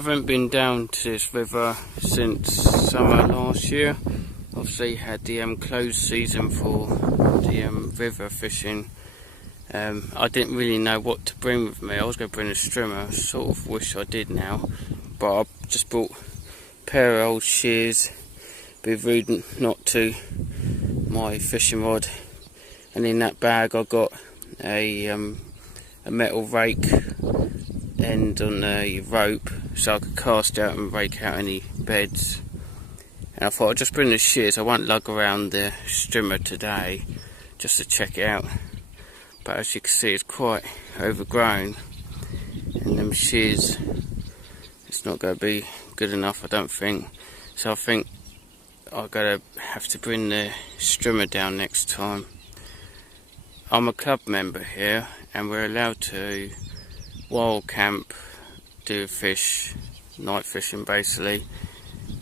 haven't been down to this river since summer last year. Obviously had the closed season for the river fishing. I didn't really know what to bring with me. I was going to bring a strimmer. I sort of wish I did now, but I just bought a pair of old shears. Be rude not to, my fishing rod, and in that bag I got a metal rake end on the rope, so I could cast out and rake out any beds. And I thought I'd just bring the shears. I won't lug around the strimmer today just to check it out, but as you can see it's quite overgrown, and them shears, it's not going to be good enough I don't think. So I think I'm going to have to bring the strimmer down next time. I'm a club member here and we're allowed to wild camp, do fish, night fishing basically.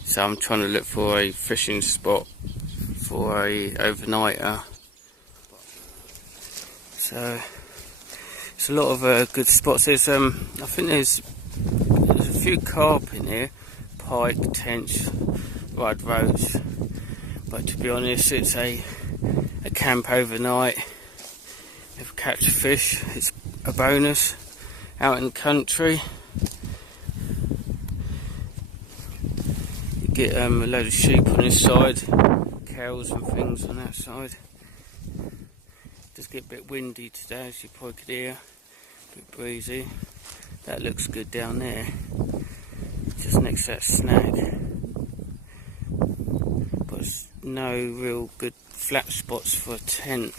So I'm trying to look for a fishing spot for a overnighter. So it's a lot of good spots. There's I think there's a few carp in here, pike, tench, red roach, but to be honest it's a camp overnight. If we catch fish it's a bonus. Out in the country you get a load of sheep on this side, cows and things on that side. It does get a bit windy today, as you probably could hear, a bit breezy. That looks good down there, just next to that snag. But there's no real good flat spots for a tent.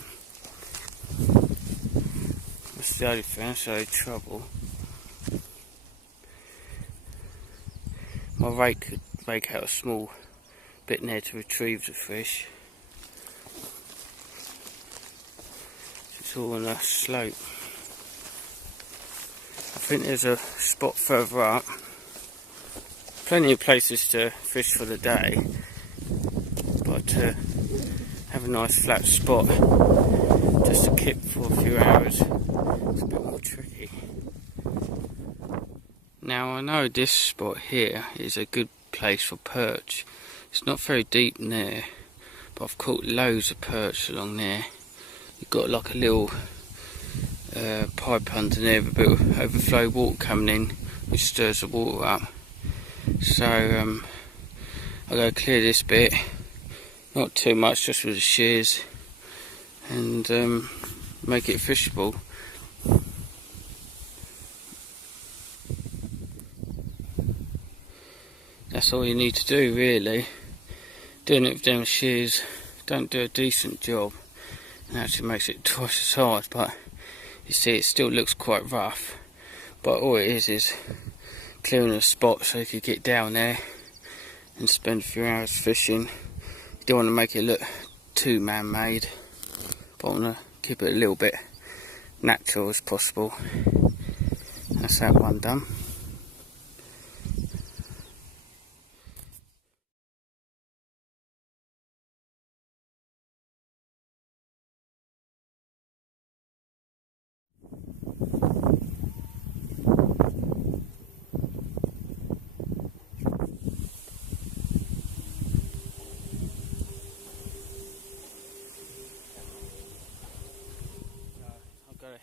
That's the only thing, that's the only trouble. My rake could rake out a small bit in there to retrieve the fish. It's all on a slope. I think there's a spot further up. Plenty of places to fish for the day, but to have a nice flat spot just to kip for a few hours, it's a bit more tricky. Now I know this spot here is a good place for perch. It's not very deep in there, but I've caught loads of perch along there. You've got like a little pipe under there with a bit of overflow water coming in, which stirs the water up. So I'll go clear this bit, not too much, just with the shears, and make it fishable. That's all you need to do really. Doing it with them shears don't do a decent job, and actually makes it twice as hard, but you see it still looks quite rough. But all it is clearing a spot so you can get down there and spend a few hours fishing. You don't want to make it look too man-made, but I want to keep it a little bit natural as possible. That's that one done.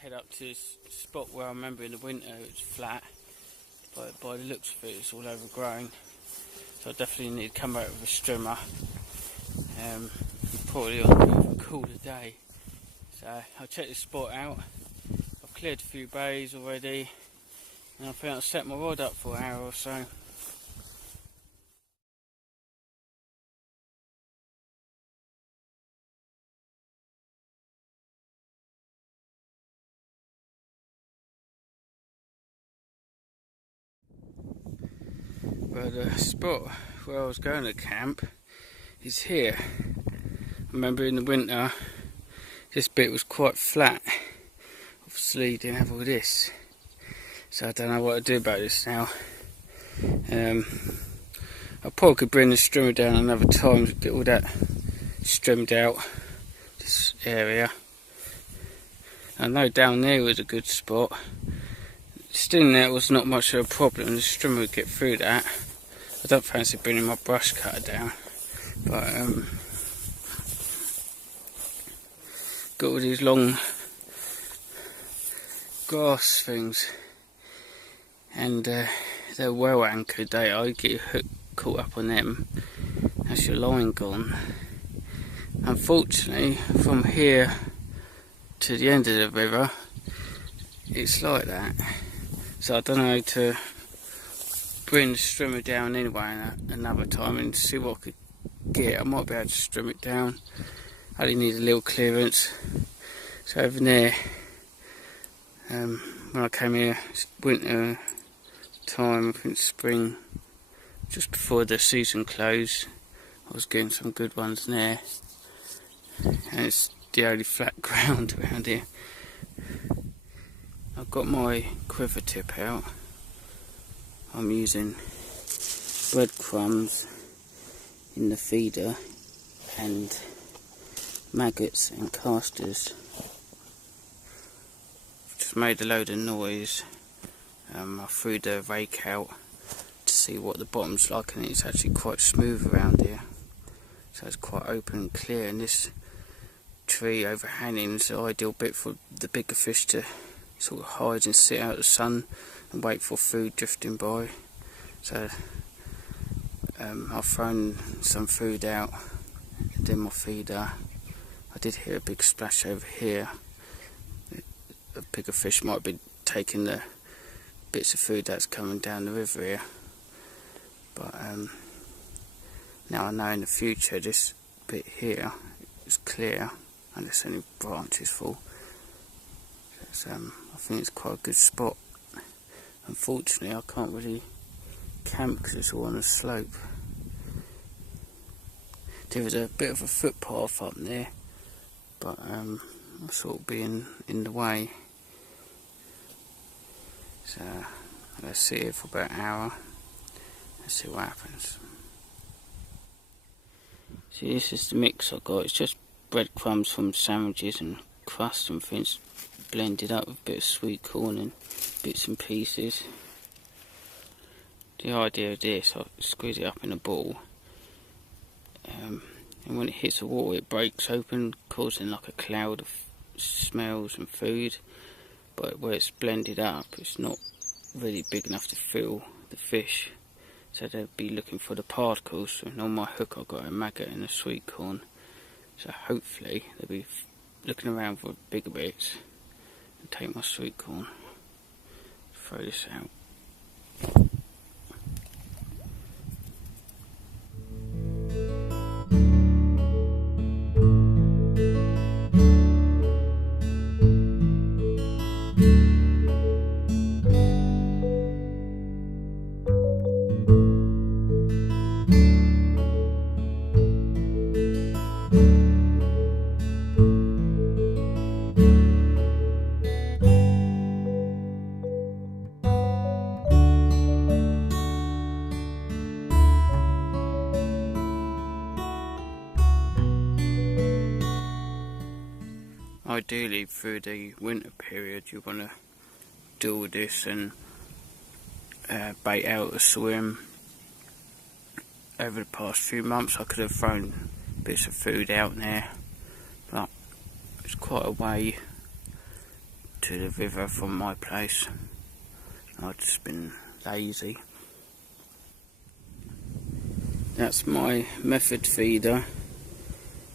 Head up to this spot where I remember in the winter it's flat, but by the looks of it it's all overgrown, so I definitely need to come out with a strimmer, probably on a cooler day. So I'll check this spot out. I've cleared a few bays already, and I think I'll set my rod up for an hour or so. But the spot where I was going to camp is here. I remember in the winter this bit was quite flat. Obviously didn't have all this, so I don't know what to do about this now. I probably could bring the strimmer down another time to get all that strimmed out, this area. I know down there was a good spot. still there was not much of a problem. The strimmer would get through that. I don't fancy bringing my brush cutter down, but got all these long grass things, and they're well anchored. I get your hook caught up on them. That's your line gone. Unfortunately, from here to the end of the river, it's like that. So I don't know how to bring the strimmer down anyway another time and see what I could get. I might be able to strim it down. I only need a little clearance. So over there, when I came here, winter time, I think spring, just before the season closed, I was getting some good ones there. And it's the only flat ground around here. I've got my quiver tip out. I'm using breadcrumbs in the feeder and maggots and casters. Just made a load of noise. I threw the rake out to see what the bottom's like, and it's actually quite smooth around here. So it's quite open and clear, and this tree overhanging is the ideal bit for the bigger fish to sort of hide and sit out the sun and wait for food drifting by. So I've thrown some food out in my feeder. I did hear a big splash over here. A bigger fish might be taking the bits of food that's coming down the river here. But now I know in the future this bit here is clear and there's only branches full. I think it's quite a good spot. Unfortunately, I can't really camp because it's all on a slope. There was a bit of a footpath up there, but I sort of being in the way. So let's sit here for about an hour. Let's see what happens. See, this is the mix I got. It's just breadcrumbs from sandwiches and crust and things, blended up with a bit of sweet corn and bits and pieces. The idea of this, I squeeze it up in a ball, and when it hits the water it breaks open, causing like a cloud of smells and food. But where it's blended up, it's not really big enough to fill the fish, so they'll be looking for the particles. And on my hook I've got a maggot and a sweet corn, so hopefully they'll be looking around for bigger bits. And take my sweet corn, throw this out. Ideally, through the winter period, you want to do all this and bait out a swim. Over the past few months I could have thrown bits of food out there, but it's quite a way to the river from my place. I've just been lazy. That's my method feeder.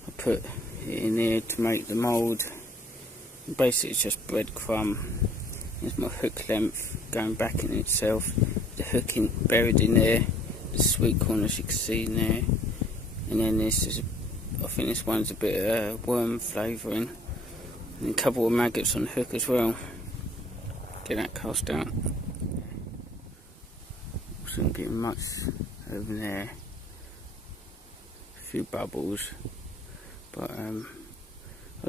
I put it in here to make the mould. Basically it's just breadcrumb. Here's my hook length going back in itself, the hook buried in there, the sweet corn as you can see in there, and then this is, I think this one's a bit of worm flavouring, and a couple of maggots on the hook as well. Get that cast out. Wasn't getting much over there, a few bubbles, but a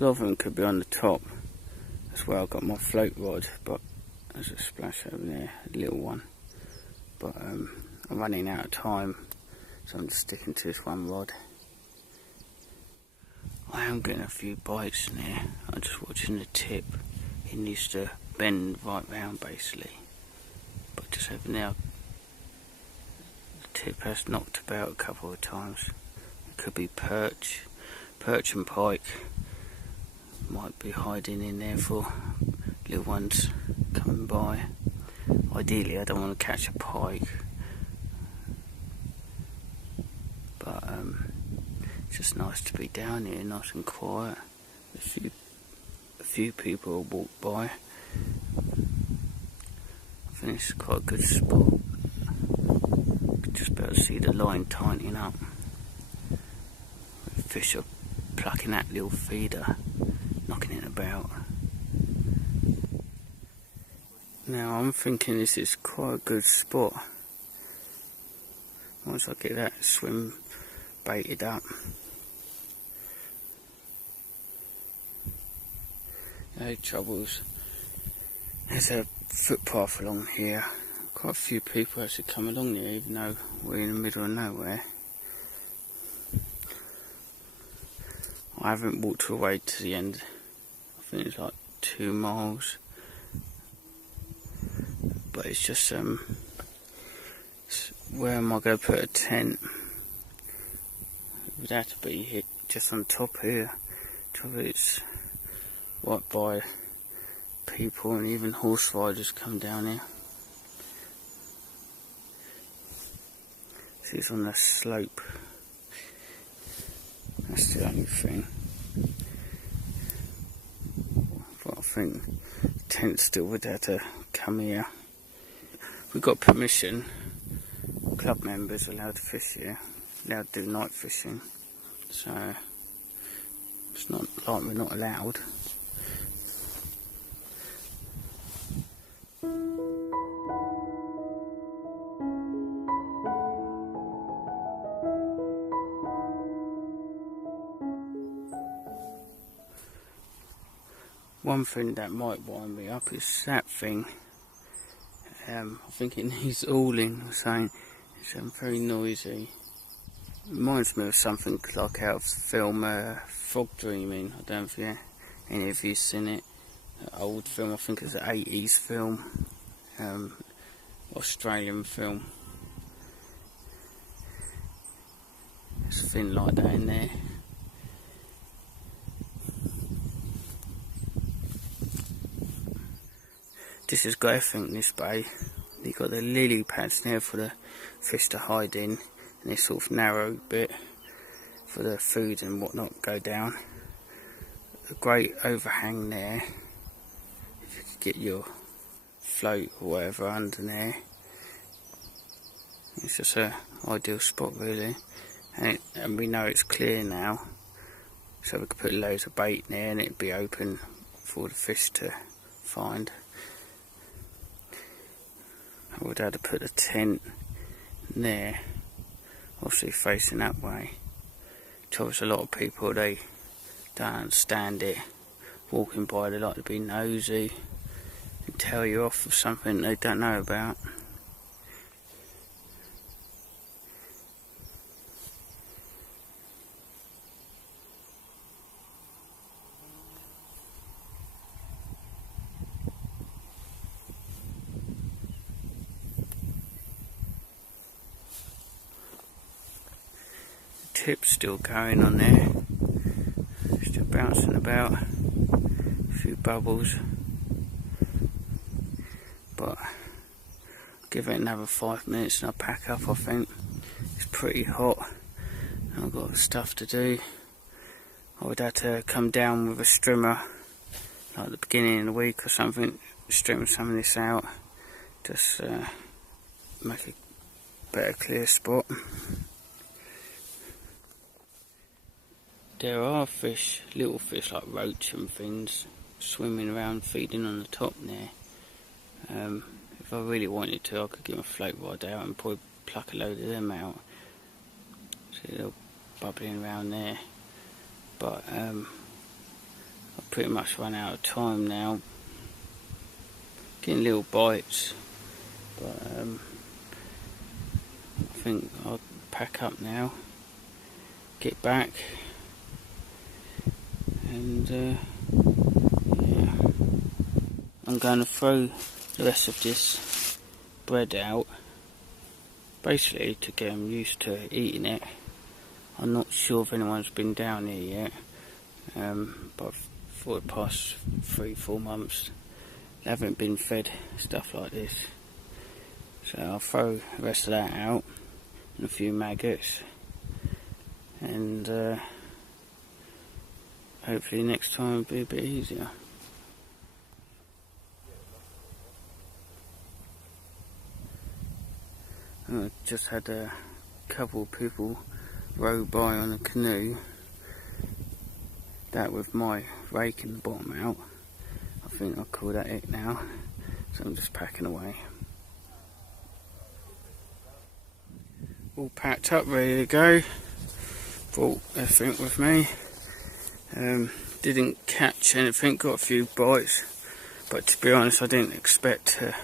lot of them could be on the top. As well, I've got my float rod, but there's a splash over there, a little one. But I'm running out of time, so I'm just sticking to this one rod. I am getting a few bites in there. I'm just watching the tip. It needs to bend right round basically. just over now. The tip has knocked about a couple of times. It could be perch and pike. Might be hiding in there for little ones coming by. Ideally I don't want to catch a pike, but it's just nice to be down here, nice and quiet. A few people walk by. I think it's quite a good spot. You can just about see the line tightening up. The fish are plucking that little feeder, knocking it about. Now I'm thinking this is quite a good spot. Once I get that swim baited up. No troubles. There's a footpath along here. Quite a few people actually come along there, even though we're in the middle of nowhere. I haven't walked all the way to the end. I think it's like 2 miles. But it's just where am I going to put a tent? It would have to be hit just on top here. It's right by people, and even horse riders come down here. See, it's on the slope. That's the only thing. But I think the tent still would have to come here. We got permission. Club members are allowed to fish here, allowed to do night fishing, so it's not like we're not allowed. One thing that might wind me up is that thing. I think it needs oiling or something. It's very noisy. Reminds me of something like out of the film Frog Dreaming. I don't know if any of you seen it. An old film, I think it's an 80s film. Australian film. There's a thing like that in there. This has got everything in this bay. You've got the lily pads there for the fish to hide in, and this sort of narrow bit for the food and whatnot go down. A great overhang there, if you could get your float or whatever under there. It's just an ideal spot really, and we know it's clear now, so we could put loads of bait in there and it'd be open for the fish to find. I would have to put a tent there, obviously facing that way. Because a lot of people, they don't understand it. Walking by, they like to be nosy and tell you off for something they don't know about. Tip's still going on there, still bouncing about, a few bubbles, but I'll give it another 5 minutes and I'll pack up. I think it's pretty hot and I've got stuff to do. I would have to come down with a strimmer like the beginning of the week or something, string some of this out, just make a better clear spot. There are fish, little fish like roach and things, swimming around feeding on the top there. If I really wanted to, I could get my float rod out and probably pluck a load of them out. See, they're bubbling around there. But I've pretty much run out of time now. Getting little bites, but I think I'll pack up now, get back. And yeah, I'm going to throw the rest of this bread out, basically to get them used to eating it. I'm not sure if anyone's been down here yet, but for the past 3-4 months they haven't been fed stuff like this. So I'll throw the rest of that out and a few maggots, and hopefully next time it'll be a bit easier. I just had a couple of people row by on a canoe, that with my rake in the bottom out. I think I'll call that it now, so I'm just packing away. All packed up, ready to go. Brought everything with me. Didn't catch anything, got a few bites, but to be honest I didn't expect to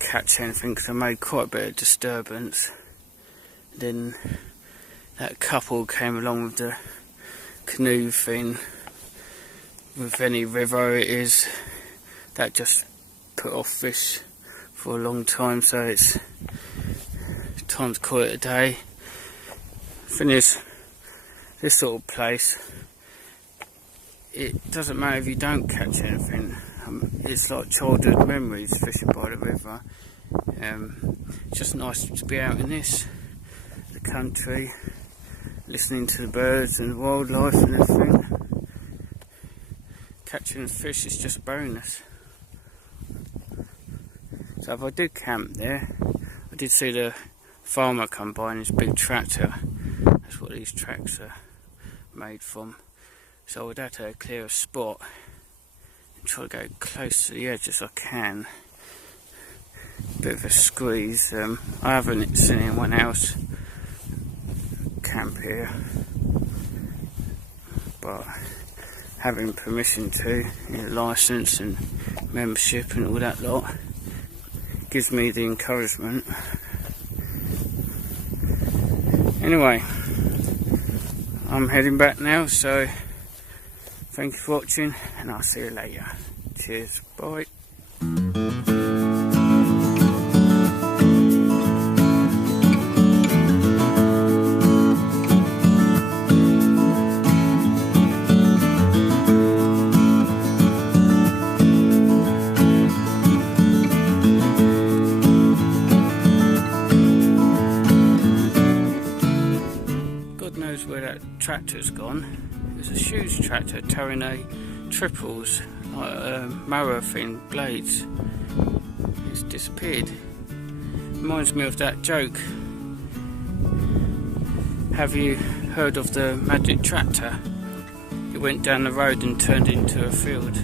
catch anything because I made quite a bit of disturbance. Then that couple came along with the canoe thing. With any river it is, that just put off fish for a long time, so it's time to call it a day. Thing is, this sort of place, it doesn't matter if you don't catch anything. It's like childhood memories fishing by the river. It's just nice to be out in the country, listening to the birds and the wildlife and everything. Catching the fish is just a bonus. So if I did camp there, I did see the farmer come by in his big tractor. That's what these tracks are made from. So I would have to clear a spot and try to go close to the edge as I can. Bit of a squeeze. I haven't seen anyone else camp here, but having permission to, license and membership and all that lot, gives me the encouragement. Anyway, I'm heading back now, so thank you for watching and I'll see you later. Cheers, bye. Where that tractor's gone. It was a huge tractor towing a triples, like a mower thing, blades. It's disappeared. Reminds me of that joke. Have you heard of the magic tractor? It went down the road and turned into a field.